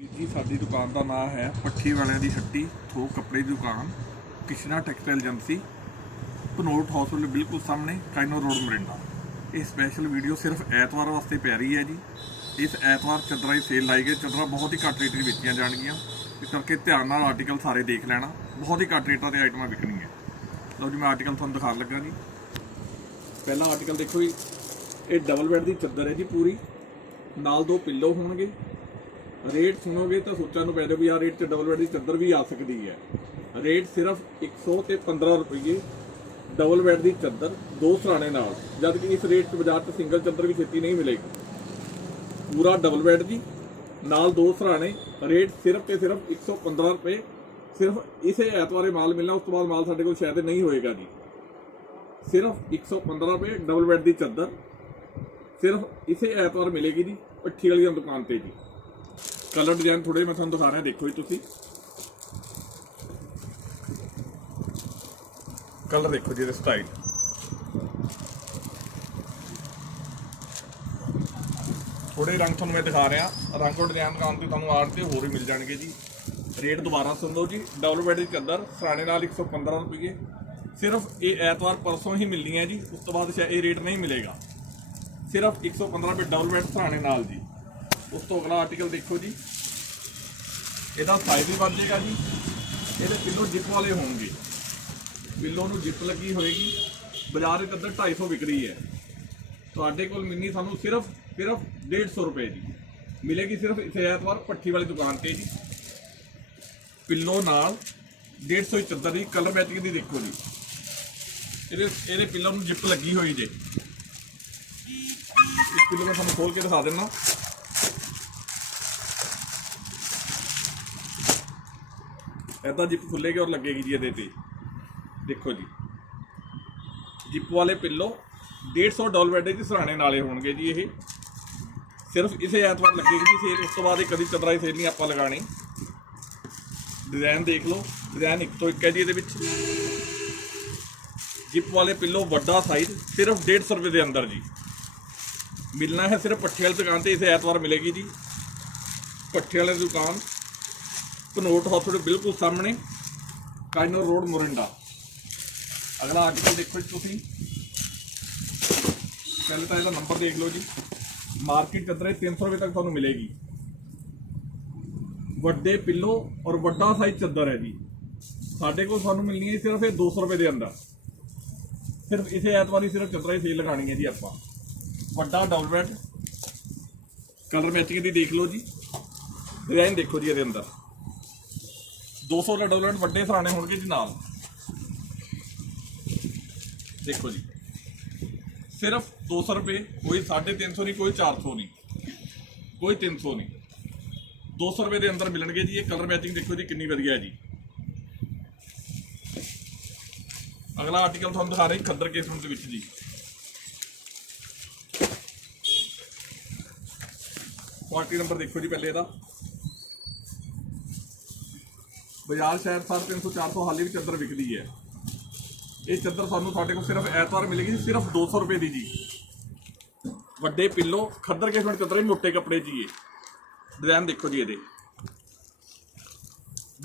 जी साडी दुकान का नाम है पट्ठी वालियां दी छट्टी थोक कपड़े की दुकान Krishna textile agency Bhanot hospital बिल्कुल सामने काइनो रोड मोरिंडा। ये स्पैशल वीडियो सिर्फ ऐतवार वास्ते पै रही है जी। इस ऐतवार चदरा की सेल लाई गई। चदरा बहुत ही घੱਟ रेट बेचियां जाणगियां, इस करके ध्यान नाल आर्टिकल सारे देख लेना। बहुत ही घੱਟ रेटां ते आइटमां विकणगियां। लो जी मैं आर्टिकल तुहानूं दिखाण लगा जी। पहला आर्टिकल देखो जी, ये डबल बैड की चद्दर है जी पूरी, नाल 2 पिलो होणगे। रेट सुनोगे तो सोचा पै जाओ भी यार रेट च डबल बैड की चद्दर भी आ सकती है। रेट सिर्फ 115 रुपये डबल बैड की चद्दर 2 सराणे नाल, जबकि इस रेट च बाजार से सिंगल चद्दर भी छेती नहीं मिलेगी। पूरा डबल बैड की नाल 2 सराणे, रेट सिर्फ तो सिर्फ 115 रुपये। सिर्फ इसे ऐतवारे माल मिलना, उस तो बाद माल साडे कोल शायद नहीं होएगा जी। सिर्फ 115 रुपये डबल बैड की चद्दर सिर्फ इसे ऐतवार मिलेगी जी पट्ठी वाली दुकान पर जी। कलर डिजाइन थोड़े मैं तुहानूं दिखा रहा, देखो जी तुसीं कलर देखो जी, स्टाइल थोड़े रंग तुहानूं मैं दिखा रहा। रंग और डिजाइन दुकान से तुहानूं आड़ ते होर भी मिल जाएंगे जी। रेट दोबारा सुन लो जी। डबल बैड की चद्दर सराणे नाल 115 रुपये। सिर्फ ये ऐतवार परसों ही मिलनी है जी, उस तो बाद शायद ये रेट नहीं मिलेगा। सिर्फ 115 रुपये डबल बैड सराणे नाल जी। उस तो अगला आर्टिकल देखो जी, ਇਹਦਾ ਸਾਈਜ਼ भी बढ़ जाएगा जी। ਇਹਦੇ पिलो जिप वाले होंगे, पिलो ਨੂੰ जिप लगी होएगी। बाजार के अंदर 250 विक रही है, ਤੁਹਾਡੇ ਕੋਲ मिलनी सानू सिर्फ 150 रुपये जी मिलेगी। सिर्फ इस ऐतवार पट्ठी वाली दुकान पर जी। पिलो नाल 150 चद्दर की कलर मैचिंग की देखो जी। ये पिलो ਨੂੰ जिप लगी हुई जे। इस पिलो में ਤੁਹਾਨੂੰ खोल के दिखा देना। ऐसा जिप खुलेगी और लगेगी जी। ये देखो जी, जिप वाले पिलो 150 डबल बैड जी सराणे नाले होणगे जी। ये सिर्फ इसे ऐतवार लगेगी जी सेल, उस तो बाद कभी चदरा की सेल नहीं आपां लगानी। डिजाइन देख लो, डिजाइन एक तो एक है जी। ये जिप वाले पिलो वड्डा साइज सिर्फ 150 रुपये के अंदर जी मिलना है। सिर्फ पट्ठी वाली दुकान पर इसे ऐतवार मिलेगी जी। पट्ठी वाली दुकान भनोट हॉस्पिटल बिल्कुल सामने काइनो रोड मोरिंडा। अगला आर्टिकल देखो जी तुसीं, पहले तो इसका नंबर देख लो जी। मार्केट चदर 300 रुपये तक तुहानूं मिलेगी। वड्डे पिलो और वड्डा साइज चद्दर है जी। साडे कोल तुहानूं मिलनी है सिर्फ 200 रुपये के अंदर। सिर्फ इसे ऐतवार ही सिर्फ चदरा ही सेल लगानी है जी आपां। वड्डा डबल बैड कलर मैचिंग की देख लो जी। डिजाइन देखो जी, ये अंदर 200 का डबल बैड वड्डे सराणे होणगे जी नाल। देखो जी, सिर्फ 200 रुपये, कोई 350 नहीं, कोई 400 नहीं, कोई 300 नहीं, 200 रुपये के अंदर मिलणगे जी। ये कलर मैचिंग देखो जी कितनी वधिया है जी। अगला आर्टिकल तुहानूं दिखा रहे खद्दर केसमेंट के विच जी। क्वालिटी नंबर देखो जी पहले इहदा। बाजार शायद 350 400 हाली भी चद्दर विकती है। ये चद्दर सानू साडे को सिर्फ ऐतवार मिलेगी सिर्फ 200 रुपये की जी। वड्डे पिलो खद्दर केसमेंट चद्दर मोटे कपड़े जी। ये डिजाइन देखो जी, ये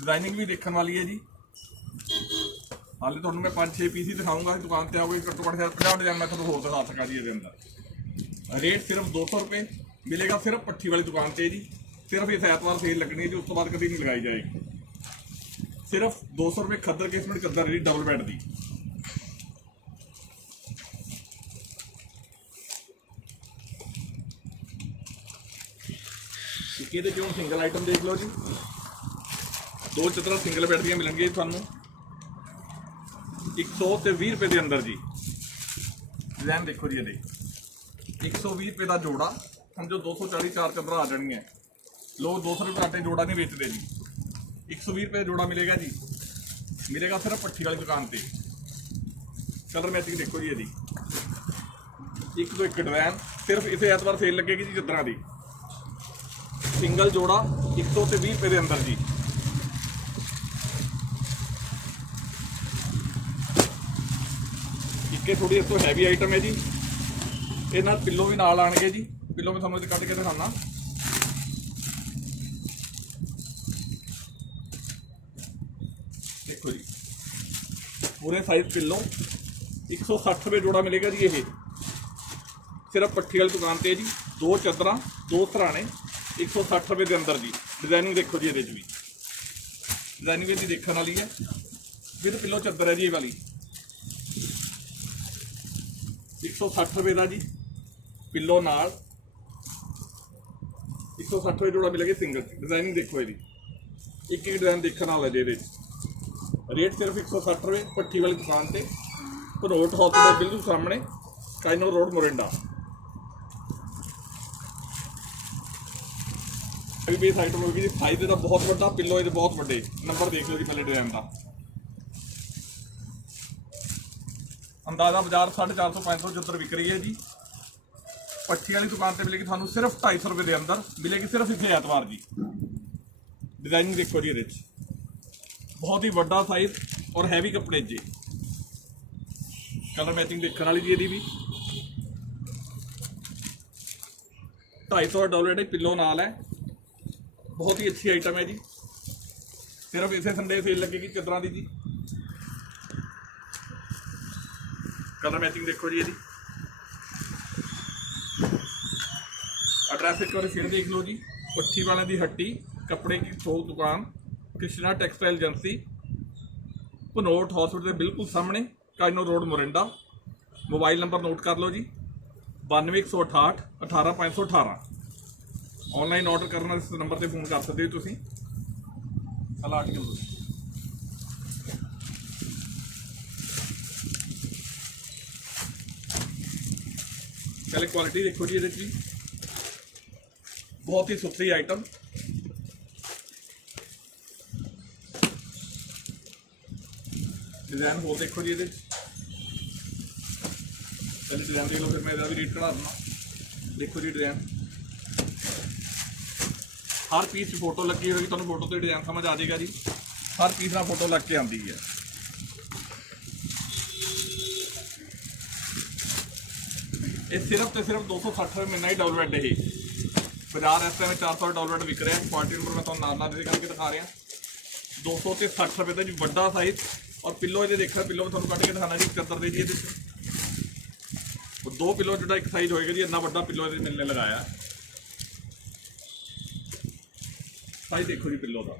डिजाइनिंग भी देखने वाली है जी। हाले तुहानू मैं 5-6 पीस ही दिखाऊंगा। दुकान पर आओगे घट्टो घट्ट 50 डिजाइन मैं तुहानू होर दिखा सका जी। ये अंदर रेट सिर्फ 200 रुपये मिलेगा सिर्फ पट्ठी वाली दुकान पर जी। सिर्फ इस ऐतवार सेल लगनी है जी, उस तो बाद कभी नहीं लगाई जाएगी। सिर्फ 200 रुपये खद्दर केसमेंट चद्दर जी डबल बैड की। ये जो सिंगल आइटम देख लो जी। 2 चद्दर सिंगल बैड दियां मिलणगियां तुहानूं 120 रुपये के अंदर जी। डिजाइन देखो जी, ये 120 रुपये का जोड़ा। हम जो 240 4 चद्दर आ जाएंगे। लोग 200 रुपये आटे जोड़ा नहीं बेचते जी। 120 रुपये जोड़ा मिलेगा जी। मिलेगा सिर्फ पट्ठी वाली दुकान पे। कलर मैचिंग देखो जी। ये एक तो एक डिजाइन सिर्फ इसे ऐतवार सेल लगेगी जी चद्दर की। सिंगल जोड़ा 120 रुपये के अंदर जी। एक थोड़ी इस तो हैवी आइटम है जी। ये पिलो भी नाल आएंगे जी। पिलो मैं थोड़ा कट के दिखाना। देखो जी, पूरे साइज पिल्लो 160 रुपये जोड़ा मिलेगा जी। ये सिर्फ पट्ठी वाली दुकान पे जी। 2 चादर 2 सराने 160 रुपये के अंदर जी। डिजाइनिंग देखो जी, ये भी डिजाइनिंग भी देखने वाली है। विद पिल्लो चादर है जी, ये वाली 160 रुपये का जी। पिल्लो नाल 160 रुपये जोड़ा मिलेगा सिंगल। डिजाइनिंग देखो जी, एक डिजाइन देखने वाला जी। रेट सिर्फ 160 रुपये। पट्टी वाली दुकान से भनोट हॉस्पिटल बिल्कुल सामने, काइनो रोड, मोरिंडा। बेस आइटम होगी जी। साइज का बहुत बड़ा, पिल्लो ये बहुत बड़े। नंबर देख लो जी पहले डिजाइन का। अंदाजा बाजार 450 500 चादर विक रही है जी। पट्टी वाली दुकान से मिलेगी थानू सिर्फ 250 रुपये के अंदर मिलेगी, सिर्फ इतने एतवार जी। डिजाइनिंग देखो जी, ये बहुत ही बड़ा साइज और हैवी कपड़े जी। कलर मैचिंग देखने वाली जी। ये भी 250 का डबल बेड पिल्लो नाल है। बहुत ही अच्छी आइटम है जी। सिर्फ इसे संडे सेल लगेगी चादर की जी। कलर मैचिंग देखो जी। ये एड्रैस एक बार फिर देख लो जी। पट्ठी वाले की हट्टी, कपड़े की थोक दुकान, Krishna textile agency, Bhanot hospital के बिल्कुल सामने, काइनो road, Morinda. Mobile number note कर लो जी, 92 168 18 518। ऑनलाइन ऑर्डर करना इस नंबर से फोन कर सकते हो तुसीं। सलाह के पहले क्वालिटी देखो जी। ये बहुत ही सुथरी आइटम। डिजाइन होर देखो जी। ये पहले डिजाइन देख लो, फिर मैं भी रेट कढ़ा दूँगा। देखो जी डिजाइन, हर पीस फोटो लगी होगी, तुहानूं फोटो तो डिजाइन समझ आ जाएगा जी। हर पीस ना फोटो लग के आती है। ये सिर्फ तो सिर्फ 260 रुपये महीना ही डबल बेड। ही बाजार इस टाइम 400 डबल बेड विक रहा है। क्वालिटी नंबर मैं तुहानूं नाल दे करके दिखा रहा। 260 रुपये का जी बड़ा साइज। और पिल्लो ये देखा, पिल्लो मैं तुहानूं कट के दिखाना जी चादर दे जी। ये 2 पिल्लो जो एक साइज होएगा जी, इन्ना बड़ा पिल्लो ये मिलने लगाया। साइज देखो जी पिल्लो का।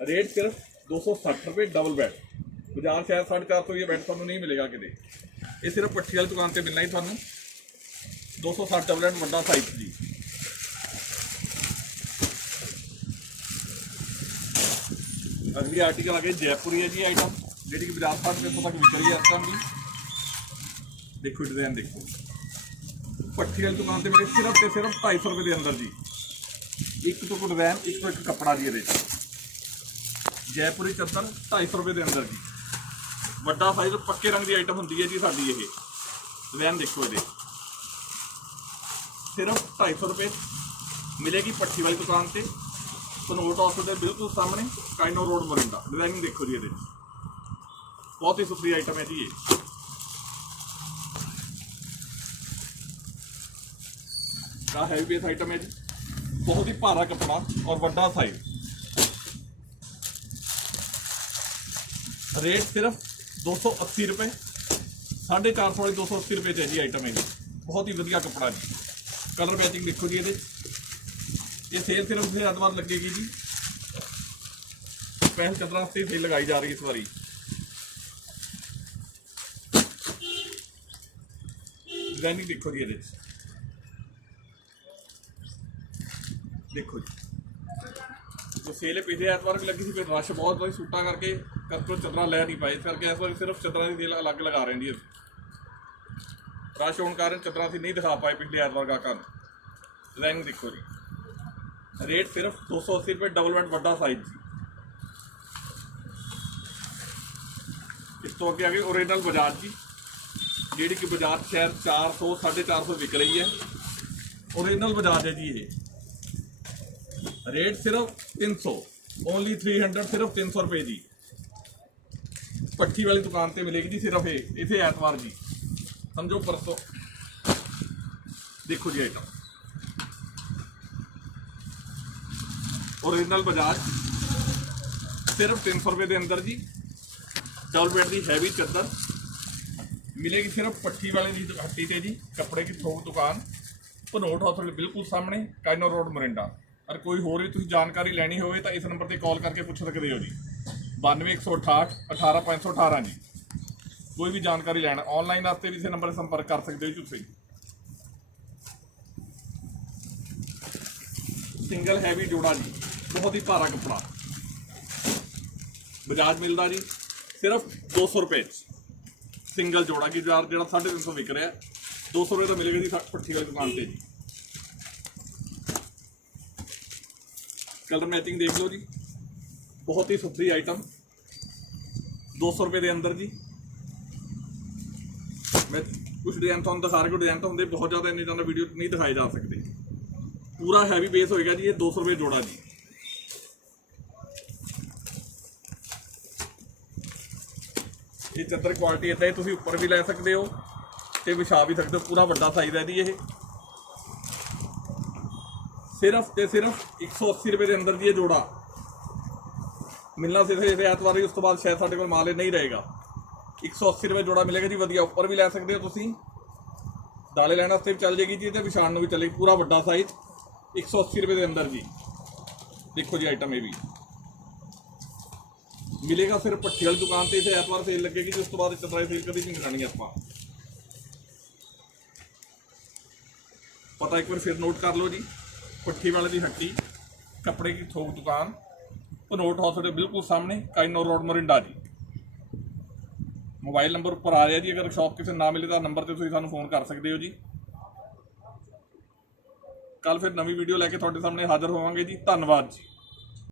रेट सिर्फ 260 रुपये डबल बेड। बाजार शायद 450 ये बेड तुहानूं नहीं मिलेगा किते। ये सिर्फ पट्ठी वाली दुकान पर मिलना ही तुहानूं। 260 डबल बेड बड़ा साइज जी। अगली आर्टिकल आ गई जयपुरी है जी आइटम, जी कि बाजार 60 तक विक रही है इस टाइम भी। देखो डिजाइन देखो, पट्ठी वाली दुकान से मेरे सिर्फ तो सिर्फ 250 रुपये के अंदर जी। एक तो डिजाइन, एक तो एक कपड़ा जी। ये जयपुरी चादर 250 रुपये के अंदर जी। बड़ा साइज पक्के रंग की आइटम होंगी है जी साड़ी। ये डिजाइन देखो, ये सिर्फ 250 रुपये मिलेगी पट्ठी वाली दुकान से, भनोट हॉस्पिटल बिल्कुल सामने, काइनो रोड, मोरिंडा। डिजाइनिंग देखो जी। ये बहुत ही सुथरी आइटम है जी। ये का हैवी बेस आइटम है जी। बहुत ही भारा कपड़ा और बड़ा साइज। रेट सिर्फ 280 रुपये। 450 वाली 280 रुपये है जी आइटम है जी। बहुत ही वधिया कपड़ा जी। कलर मैचिंग देखो जी। ये सेल सिर्फ फिर एतवार लगेगी जी। पहल चादर से सेल लगाई जा रही है इस बारी। डिजाइनिंग देखो जी। ये देखो जी, जो सेल पिछले एतवार भी लगी थी, फिर रश बहुत बड़ी सूटा करके चादर लै नहीं पाए। इस करके इस बार सिर्फ चादर की सेल अलग लगा रहे हैं जी। रश होने कारण चादर असीं नहीं दिखा पाए पिछले एतवार गाहकां नूं। डिजाइनिंग देखो जी। रेट सिर्फ 280 रुपये डबल बेड बड़ा साइज जी। इस तो अगे आ गई ओरिजिनल बजाज जी, जी कि बजाज शायद 400 450 विक रही है। ओरिजिनल बजाज है जी। ये रेट सिर्फ 300, ओनली 300, सिर्फ 300 रुपये जी। पट्ठी वाली दुकान से मिलेगी जी सिर्फ ये इसे एतवार जी, समझो परसों। देखो जी आइटम ओरिजिनल बजाज सिर्फ 300 रुपये के अंदर जी। डबल बेड की हैवी चादर मिलेगी सिर्फ पट्ठी वाले की हट्टी से जी। कपड़े की थोक दुकान भनोट हॉस्पिटल बिल्कुल सामने काइनो रोड मोरिंडा। और कोई होर भी तुसीं जानकारी लैनी हो तो इस नंबर पर कॉल करके पूछ सकते हो जी 92 168 18 518 जी। कोई भी जानकारी लैना ऑनलाइन वास्ते भी इस नंबर से संपर्क कर सकते हो तुसीं। सिंगल हैवी जोड़ा जी, बहुत ही भारा कपड़ा बजाज मिलता जी सिर्फ 200 रुपये सिंगल जोड़ा की जार जो 350 विक रहा है 200 रुपये का मिलेगा जी पट्ठी वाली दुकान से जी। कलर मैचिंग देख लो जी, बहुत ही सुथरी आइटम 200 रुपये के अंदर जी। मैं कुछ डिजाइन तुहानूं दिखा रहा, डिजाइन तो होंगे बहुत ज़्यादा, इन्ने ज़्यादा वीडियो नहीं दिखाए जा सकते। पूरा हैवी बेस होएगा जी, ये 200 रुपये जोड़ा जी। ये चादर क्वालिटी इदा ही तुसीं उपर भी लै सकते हो तो विछा भी सकते हो। पूरा बड़ा साइज है जी। ये सिर्फ तो सिर्फ 180 रुपये के अंदर जी। ये जोड़ा मिलना सिर्फ इस ऐतवार ही, उस तो बाद शायद साढ़े कोल माल नहीं रहेगा। 180 रुपये जोड़ा मिलेगा जी। वधिया उपर भी लै सकते हो तुसीं, दाले लैन वास्ते भी चल जाएगी जी, तो विछाण भी चलेगी। पूरा बड़ा साइज 180 रुपये के अंदर जी। देखो जी आइटम ये भी मिलेगा सिर्फ पट्टी वाली दुकान से। इस ऐतवार सेल लगेगी जी, उस तो बाद चदरा सेल कभी नहीं करानी आप। पता एक बार फिर नोट कर लो जी, पट्ठी वाले की हट्टी कपड़े की थोक दुकान भनोट हॉस्पिटल बिल्कुल सामने काइनो रोड मोरिंडा जी। मोबाइल नंबर उपर आ रहा जी, अगर शॉप किसी ना मिले तो नंबर से तुसीं सानूं फोन कर सकते हो जी। कल फिर नवी वीडियो लैके तुहाडे सामने हाज़र होवांगे जी। धन्नवाद जी।